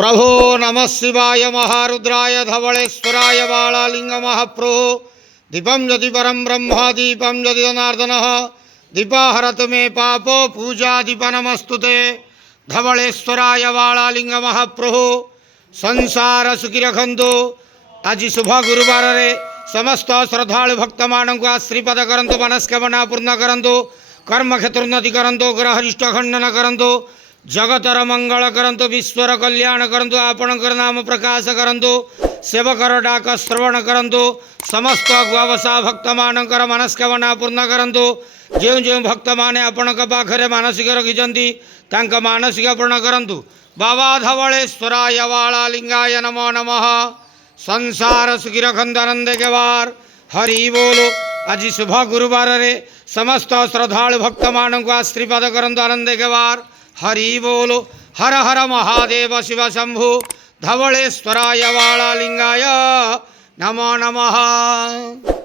प्रभो नमः शिवाय महारुद्राय धवलेश्वराय बालालिंग महाप्रभो दीपं यदि परं ब्रह्म दीपं यदि जनार्दनः दीपाहरत मे पापो पूजा दीप नमस्तुते धवलेश्वराय बालालिंग महाप्रभो संसार सुखी रखंतु। आज शुभ गुरुवार रे समस्त श्रद्धालु भक्त मानक आश्रीपद करंतु, मनस्कामना पूर्ण करंतु, कर्म क्षेत्र उन्नति करंतु, ग्रह अरिष्ट खंडन करंतु, जगतर मंगल करंतु, विश्वर कल्याण करंतु, आपणकर नाम प्रकाश करंतु, सेवकर डाक श्रवण करंतु, समस्त गुआवसा भक्त मानकर मनस्कामना पूर्ण करंतु। जो जो भक्त माने आपणक पाखरे मानसिक रखिछंती तांका मानसिक पूर्ण करंतु। बाबा धवलेश्वराय बालालिंगाय नमो नमः। संसार सुखी रखंतु, आनंद के वार हरि बोलो। आज शुभ गुरुवार रे समस्त श्रद्धालु भक्त मानक आशीर्वाद करंतु, आनंद के वार हरि बोलो। हर हर महादेव शिव शंभु धवलेश्वराय बालालिंगाय नमो नमः।